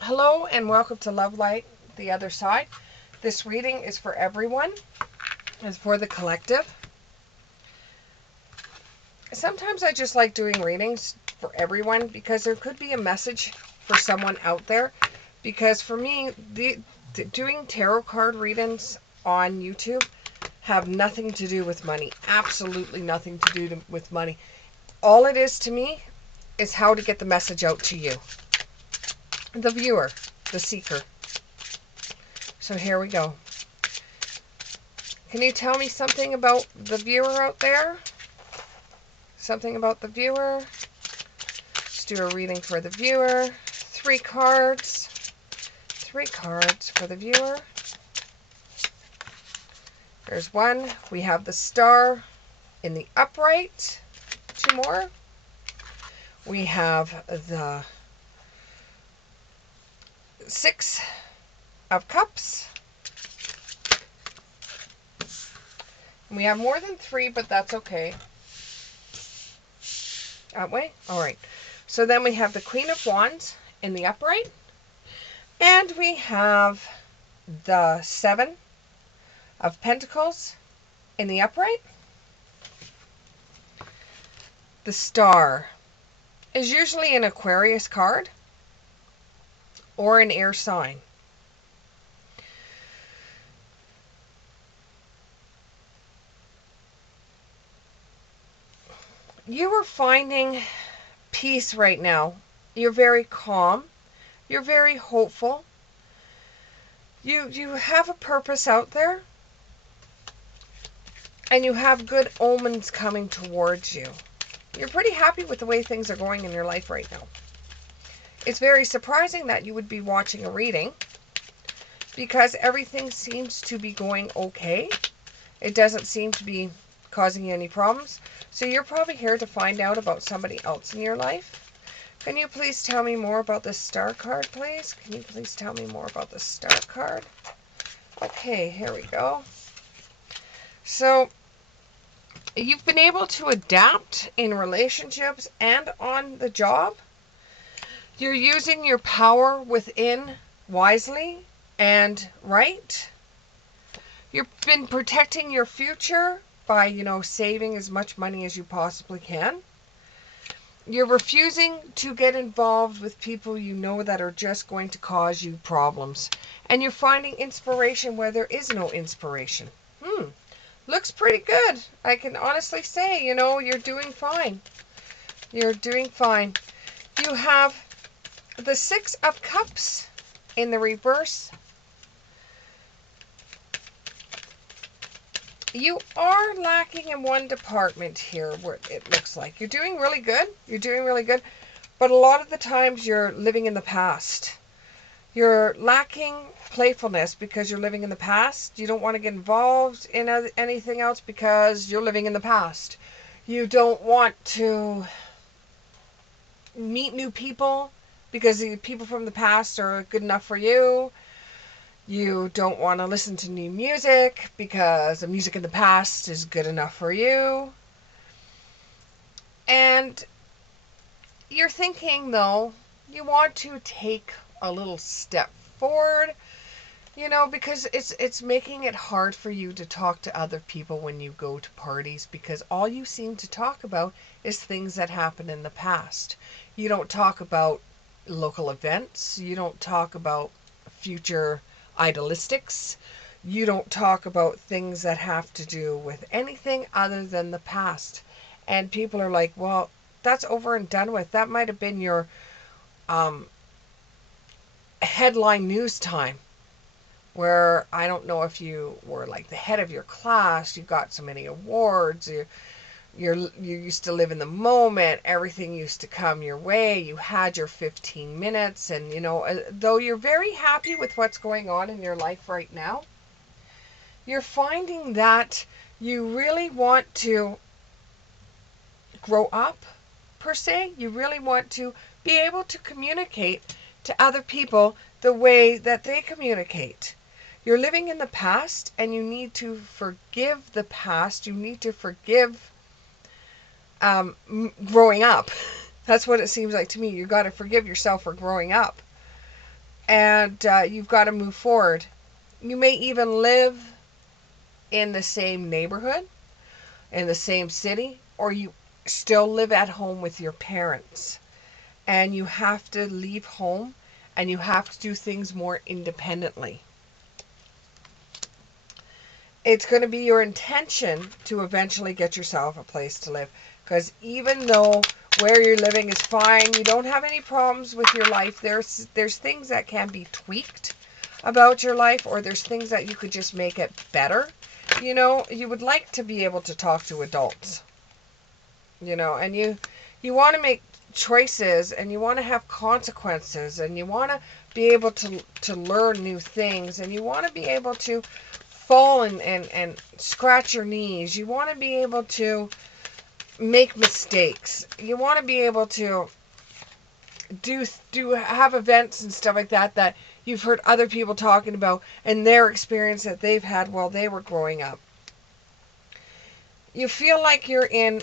Hello and welcome to Love Light, the Other Side. This reading is for everyone. It's for the collective. Sometimes I just like doing readings for everyone because there could be a message for someone out there. Because for me, doing tarot card readings on YouTube have nothing to do with money. Absolutely nothing to do with money. All it is to me is how to get the message out to you, the viewer, the seeker. So here we go. Can you tell me something about the viewer out there? Something about the viewer. Let's do a reading for the viewer. 3 cards. 3 cards for the viewer. There's 1. We have the star in the upright. 2 more. We have the 6 of cups. We have more than 3, but that's okay. That way? All right. So then we have the Queen of Wands in the upright. And we have the 7 of Pentacles in the upright. The star is usually an Aquarius card or an air sign. You are finding peace right now. You're very calm. You're very hopeful. You have a purpose out there. And you have good omens coming towards you. You're pretty happy with the way things are going in your life right now. It's very surprising that you would be watching a reading because everything seems to be going okay. It doesn't seem to be causing you any problems. So you're probably here to find out about somebody else in your life. Can you please tell me more about this star card, please? Can you please tell me more about the star card? Okay, here we go. So you've been able to adapt in relationships and on the job. You're using your power within wisely and right. You've been protecting your future by, saving as much money as you possibly can. You're refusing to get involved with people you know that are just going to cause you problems. And you're finding inspiration where there is no inspiration. Looks pretty good. I can honestly say, you're doing fine. You're doing fine. You have the 6 of Cups in the reverse. You are lacking in one department here, where it looks like. You're doing really good. You're doing really good. But a lot of the times you're living in the past. You're lacking playfulness because you're living in the past. You don't want to get involved in anything else because you're living in the past. You don't want to meet new people because the people from the past are good enough for you. You don't want to listen to new music because the music in the past is good enough for you. And you're thinking, though, you want to take a little step forward, because it's making it hard for you to talk to other people when you go to parties because all you seem to talk about is things that happened in the past. You don't talk about local events. You don't talk about future idealistics. You don't talk about things that have to do with anything other than the past. And people are like, well, that's over and done with. That might have been your headline news time, where I don't know if you were like the head of your class, you got so many awards, you used to live in the moment, everything used to come your way, you had your 15 minutes, and though you're very happy with what's going on in your life right now, you're finding that you really want to grow up, per se. You really want to be able to communicate to other people the way that they communicate. You're living in the past and you need to forgive the past. You need to forgive growing up. That's what it seems like to me. You got to forgive yourself for growing up. and you've got to move forward. You may even live in the same neighborhood, in the same city, or you still live at home with your parents. And you have to leave home and you have to do things more independently. It's going to be your intention to eventually get yourself a place to live. Because even though where you're living is fine, you don't have any problems with your life, there's things that can be tweaked about your life, or there's things that you could just make it better. You would like to be able to talk to adults. And you want to make choices, and you want to have consequences, and you want to be able to learn new things, and you want to be able to fall and scratch your knees. You want to be able to make mistakes. You want to be able to do have events and stuff like that you've heard other people talking about and their experience that they've had while they were growing up. You feel like you're in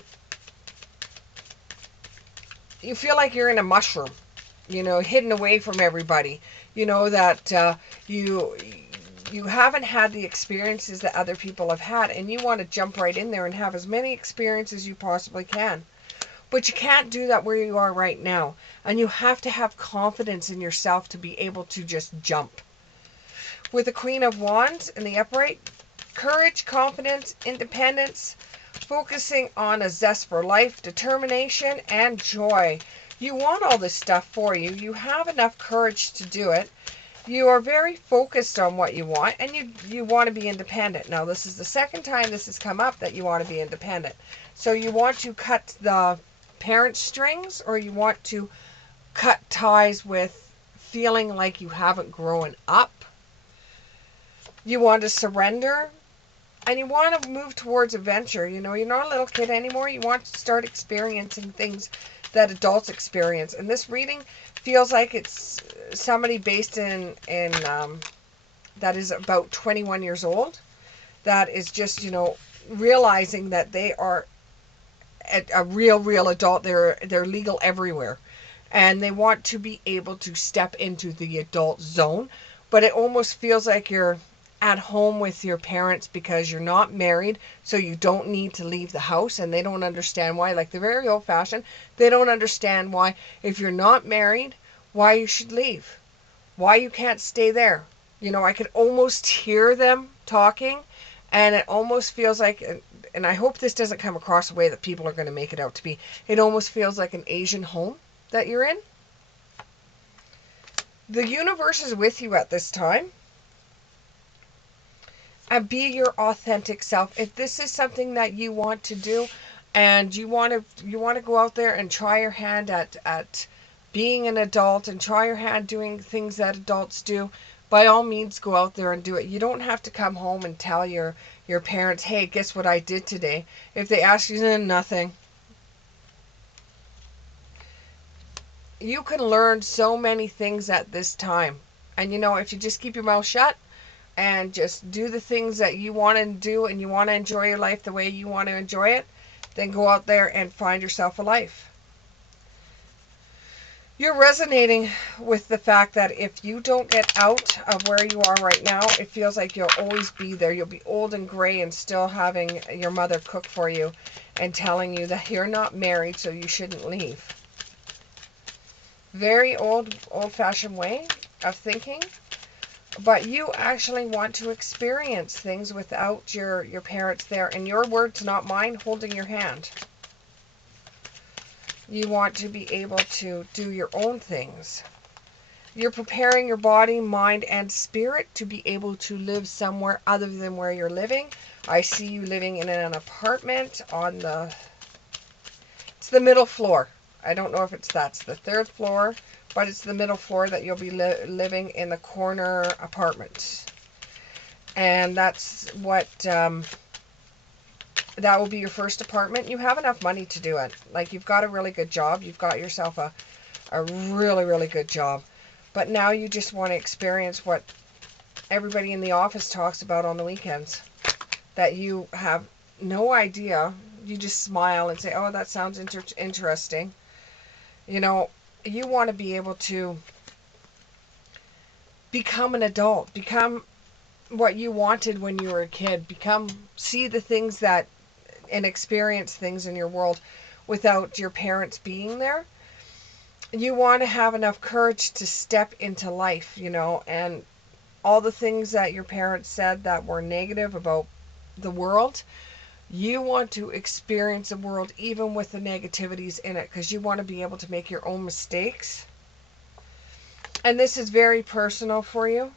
a mushroom, hidden away from everybody. That you haven't had the experiences that other people have had, and you want to jump right in there and have as many experiences as you possibly can. But you can't do that where you are right now. And you have to have confidence in yourself to be able to just jump. With the Queen of Wands in the upright, courage, confidence, independence, focusing on a zest for life, determination, and joy. You want all this stuff for you. You have enough courage to do it. You are very focused on what you want, and you want to be independent. Now, this is the second time this has come up that you want to be independent. So you want to cut the parent strings, or you want to cut ties with feeling like you haven't grown up. You want to surrender, and you want to move towards adventure. You're not a little kid anymore. You want to start experiencing things that adults experience. And this reading feels like it's somebody based in that is about 21 years old, that is just, realizing that they are a real adult. They're legal everywhere, and they want to be able to step into the adult zone. But it almost feels like you're at home with your parents because you're not married, so you don't need to leave the house, and they don't understand why. Like, they're very old fashioned. They don't understand why, if you're not married, why you should leave, why you can't stay there. I could almost hear them talking, and it almost feels like, and I hope this doesn't come across the way that people are going to make it out to be, it almost feels like an Asian home that you're in. The universe is with you at this time. And be your authentic self. If this is something that you want to do, and you want to go out there and try your hand at being an adult, and try your hand doing things that adults do, by all means go out there and do it. You don't have to come home and tell your parents, hey, guess what I did today? If they ask you, then nothing. You can learn so many things at this time. And if you just keep your mouth shut and just do the things that you want to do, and you want to enjoy your life the way you want to enjoy it, then go out there and find yourself a life. You're resonating with the fact that if you don't get out of where you are right now, it feels like you'll always be there. You'll be old and gray and still having your mother cook for you and telling you that you're not married, so you shouldn't leave. Very old-fashioned way of thinking. But you actually want to experience things without your parents there. And your words, not mine, holding your hand. You want to be able to do your own things. You're preparing your body, mind, and spirit to be able to live somewhere other than where you're living. I see you living in an apartment on it's the middle floor. I don't know if that's the third floor, but it's the middle floor that you'll be living in, the corner apartment. And that's what, that will be your first apartment. You have enough money to do it. Like, you've got a really good job. You've got yourself a really good job. But now you just want to experience what everybody in the office talks about on the weekends. That you have no idea. You just smile and say, oh, that sounds interesting. You want to be able to become an adult. Become what you wanted when you were a kid. See the things that, and experience things in your world without your parents being there. You want to have enough courage to step into life, and all the things that your parents said that were negative about the world, you want to experience the world even with the negativities in it, because you want to be able to make your own mistakes. And this is very personal for you.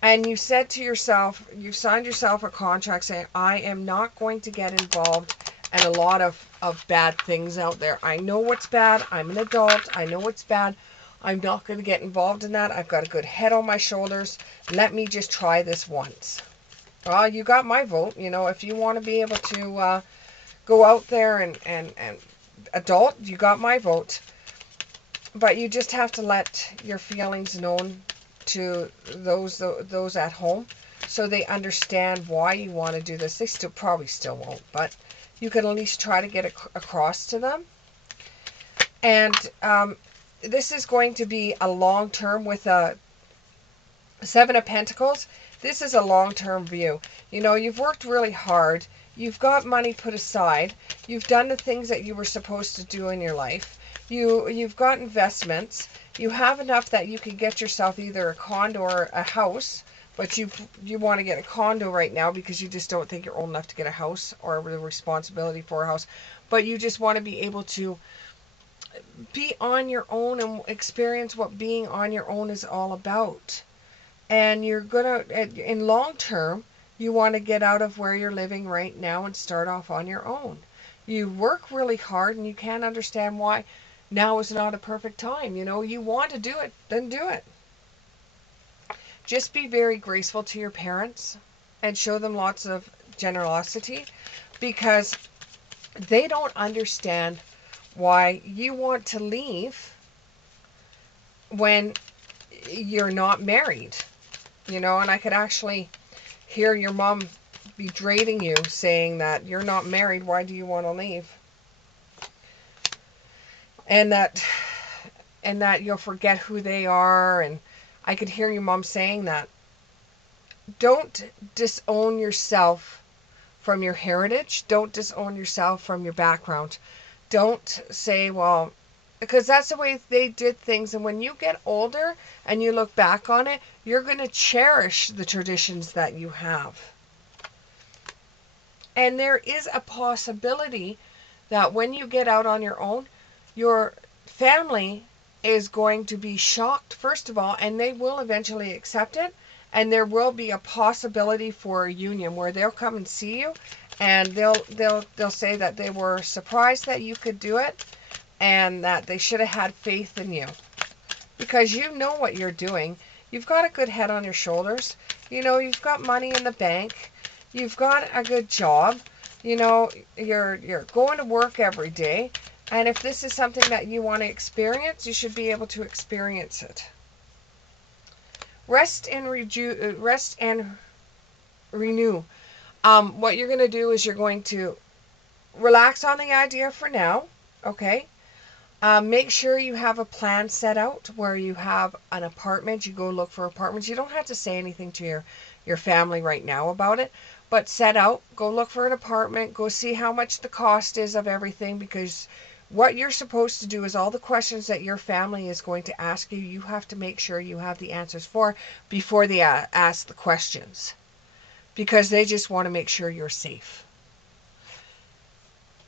And you said to yourself, you've signed yourself a contract saying, I am not going to get involved in a lot of bad things out there. I know what's bad. I'm an adult. I know what's bad. I'm not going to get involved in that. I've got a good head on my shoulders. Let me just try this once. Well, you got my vote. If you want to be able to go out there and adult, you got my vote. But you just have to let your feelings known to those at home, so they understand why you want to do this. They probably still won't, but you can at least try to get it across to them. And this is going to be a long term with a Seven of Pentacles. This is a long-term view. You've worked really hard. You've got money put aside. You've done the things that you were supposed to do in your life. You've got investments. You have enough that you can get yourself either a condo or a house, but you want to get a condo right now because you just don't think you're old enough to get a house or the responsibility for a house. But you just want to be able to be on your own and experience what being on your own is all about. And you're gonna, in long term, you want to get out of where you're living right now and start off on your own. You work really hard and you can't understand why now is not a perfect time. You want to do it, then do it. Just be very graceful to your parents and show them lots of generosity, because they don't understand why you want to leave when you're not married. And I could actually hear your mom berating you, saying that you're not married, why do you want to leave? And that you'll forget who they are. And I could hear your mom saying that. Don't disown yourself from your heritage. Don't disown yourself from your background. Don't say, well, because that's the way they did things. And when you get older and you look back on it, you're going to cherish the traditions that you have. And there is a possibility that when you get out on your own, your family is going to be shocked, first of all, and they will eventually accept it. And there will be a possibility for a union where they'll come and see you, and they'll say that they were surprised that you could do it, and that they should have had faith in you, because you know what you're doing. You've got a good head on your shoulders. You've got money in the bank. You've got a good job. You're going to work every day. And if this is something that you want to experience, you should be able to experience it. Rest and renew. What you're going to do is you're going to relax on the idea for now. Okay. Make sure you have a plan set out where you have an apartment. You go look for apartments. You don't have to say anything to your family right now about it, but set out, go look for an apartment, go see how much the cost is of everything, because what you're supposed to do is all the questions that your family is going to ask you, you have to make sure you have the answers for before they ask the questions, because they just want to make sure you're safe.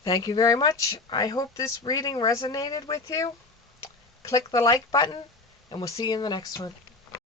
Thank you very much. I hope this reading resonated with you. Click the like button, and we'll see you in the next one.